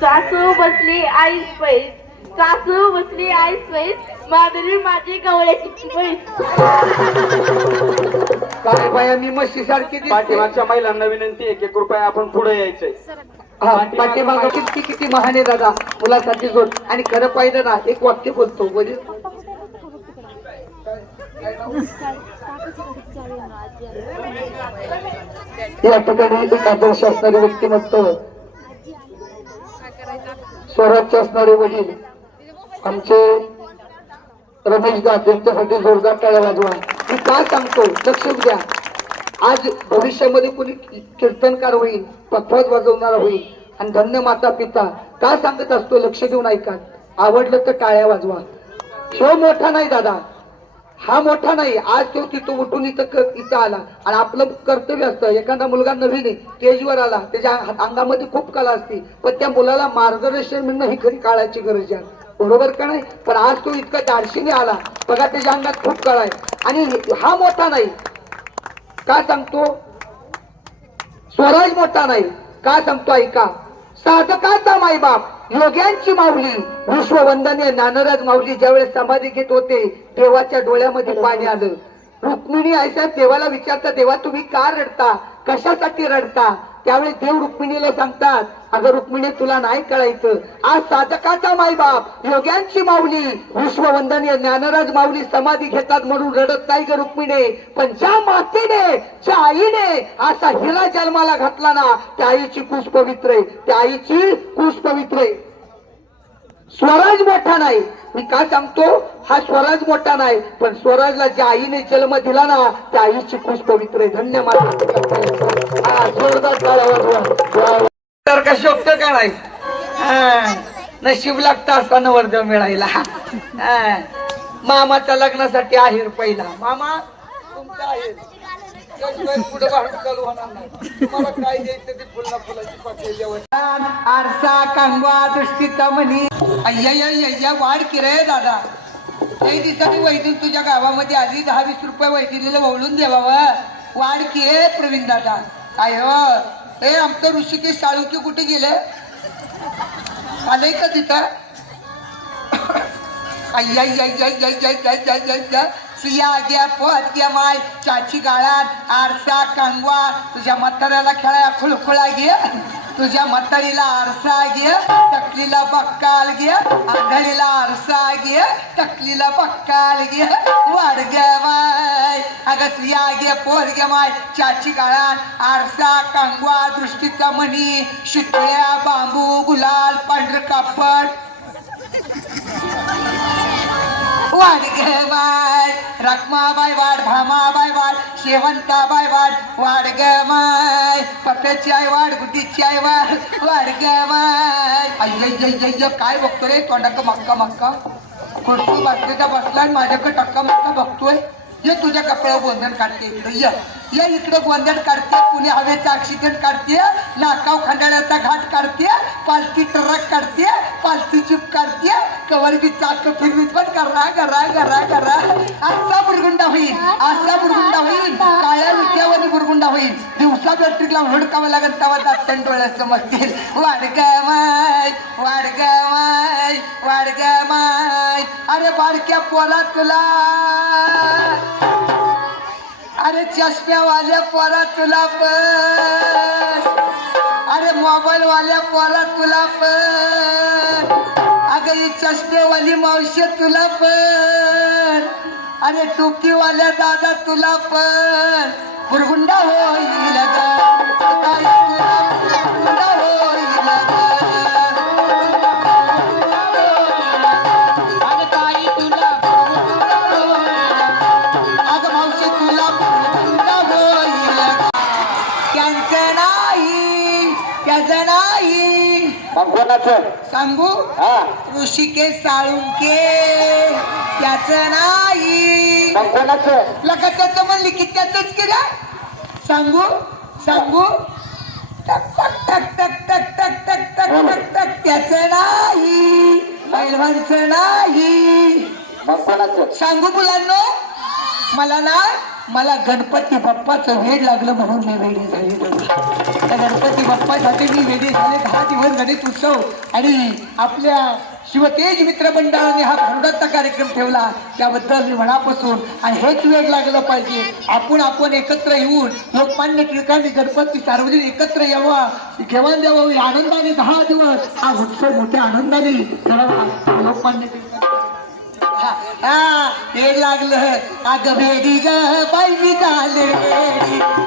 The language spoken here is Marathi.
सासू बसली आईस पैस सासू बसली आईस पैस माधुरी माझी गवळ्याची पैस काय बाया मी म्हशी सारखी पाठीमागच्या महिलांना विनंती आहे की कृपया आपण पुढे यायचंय. पाठीमाग किती किती महान आहे दादा. मुलासाठी जोड. आणि खरं पाहिलं ना एक वाक्य बोलतो. म्हणजे या ठिकाणी एक आदर्श असणारे व्यक्तिमत्व स्वराज्य असणारे वडील आमचे रमेश दास यांच्यासाठी जोरदार टाळ्या वाजवा. मी काय सांगतो लक्ष द्या आज भविष्यामध्ये कोणी कीर्तनकार होईल पथवाज वाजवणारा होईल आणि धन्य माता पिता का सांगत असतो लक्ष देऊन ऐका. आवडलं तर टाळ्या वाजवा. शो मोठा नाही दादा. हा मोठा नाही आज तो तिथं उठून इथं इथं आला. आणि आपलं कर्तव्य असतं एखादा मुलगा नवीन केजवर आला त्याच्या अंगामध्ये खूप कला असते पण त्या मुलाला मार्गदर्शन मिळणं ही खरी काळाची गरज आहे. बरोबर का नाही? पण आज तो इतका दार्शिनी आला बघा त्याच्या अंगात खूप कळा आहे. आणि हा मोठा नाही. का सांगतो? स्वराज मोठा नाही. का सांगतो ऐका. साधकाचा मायबाप. योग्यांची माऊली विश्ववंदनीय ज्ञानराज माऊली ज्यावेळेस समाधी घेत होते देवाच्या डोळ्यामध्ये पाणी आलं. रुक्मिणी आयसा देवाला विचारता देवा तुम्ही का रडता? कशासाठी रडता? त्यावेळी देव रुक्मिणीला सांगतात अगं रुक्मिणी तुला नाही कळायचं. आज साधकाचा मायबाप योग्यांची माऊली विश्ववंदनीय ज्ञानराज माऊली समाधी घेतात म्हणून रडत नाही ग रुक्मिणी. पण ज्या मातेने ज्या आईने असा हिरा जन्माला घातला ना त्या आईची कुश पवित्र आहे. त्या आईची कुश पवित्र आहे. स्वराज मोठा नाही. मी काय सांगतो? हा स्वराज मोठा नाही पण स्वराजला ज्या आईने जन्म दिला ना त्या आईची कुश पवित्र आहे. धन्यवाद तर का शोभत का नाही नशीब लागत असा नवरदेव मिळायला. मामाच्या लग्नासाठी आहेर पहिला. मामा तुमचा आहेर पुढे चालू होणार नाही. तुम्हाला काय द्यायचं ते फुलना फुलाची पाकळी द्यावं आरसा कांगवा दृष्टीचा म्हणी अय्या वाढ की रे दादा. काही दिवसांनी वैदिन तुझ्या गावामध्ये आली दहा वीस रुपये वैदिनीला वळून द्यावा वाढ की प्रवीण दादा. काय हो ए आमचं ऋषिकेश साळुंकी कुठे गेले आले का तिथं अय्या सिया ग्या पत ग्या माय चाची गाळात आरसा कांगवा तुझ्या म्हाताऱ्याला खेळा खुळखुळा घे तुझ्या म्हातारीला आरसा घे टकलीला बक्काल घे आंधळीला आरसा घे टकलीला बक्काल घे वा वाढ गे पोरगे पोर माय चाची काळात आरसा कांगवा दृष्टीचा मणी शितळ्या बांबू गुलाल पांढर कापड. वाडगे माय बाय रखमाबाई वाड भामाबाई वाड शेवंताबाई वाड वाढ माय पप्याची आई वाड गुड्डीची आई वाढ वाढ ग माय. अय्य काय बघतो रे तोंडाक मक्का मक्का. खुर्ची बसलेला बसला आणि माझ्याकडे टक्का मक्का बघतोय. ये तुझ्या कपड्यावर गोंधळ काढते. इकडे ये ये इकडे गोंधळ काढते पुणे हवेचा ऍक्सिडेंट काढते नाकाव खंडाळ्याचा घाट काढते पालखी ट्रक काढते पालखी जीप काढते कवर बी चाक फिरवीत पण करा करा करा करा. असा बुरगुंडा होईल असा बुरगुंडा होईल. काळ्या विट्यावर बुरगुंडा होईल. दिवसा बॅटरीला हुडकावं लागेल तेव्हा जास्त डोळ्यात समजतील वाडग माय वाडग माय वाडग माय. अरे बारक्या पोरा तुला अरे चष्म्यावाल्या पोरा तुला पण अरे मोबाईल वाल्या पोरा तुला पण अगं ही चष्मेवाली मावशी तुला पण. अरे टोपीवाल्या दादा तुला पण. बुरगुंडा होईल मग कोणाचं? सांगू? हा. ऋषिकेश साळुंके त्याच नाही. मग कोणाचं? त्याचं म्हणली की त्याच केलं सांगू? सांगू? टक टक टक टक टक टक टक टक टक टक त्याच नाही. पैलवानचं नाही. मग कोणाचं? सांगू मुलांनो मला ना मला गणपती बाप्पाचं वेळ लागलं म्हणून मी वेडी झाली. त्या गणपती बाप्पासाठी मी वेडी झाले. दहा दिवस गणित उत्सव आणि आपल्या शिवतेज मित्र मंडळाने हा भारुडाचा कार्यक्रम ठेवला. त्याबद्दल मी मनापासून आणि हेच वेळ लागलं पाहिजे. आपण आपण एकत्र येऊन लोकमान्य टिळकांनी गणपती सार्वजनिक एकत्र यावा. घेवाण द्यावा. आनंदाने दहा दिवस हा उत्सव मोठ्या आनंदाने करावा. लोकमान्य टिळकांनी. हा, हा, लागलं. अग बेडी ग बाई मी झाले बेडी ग बाई मी झाले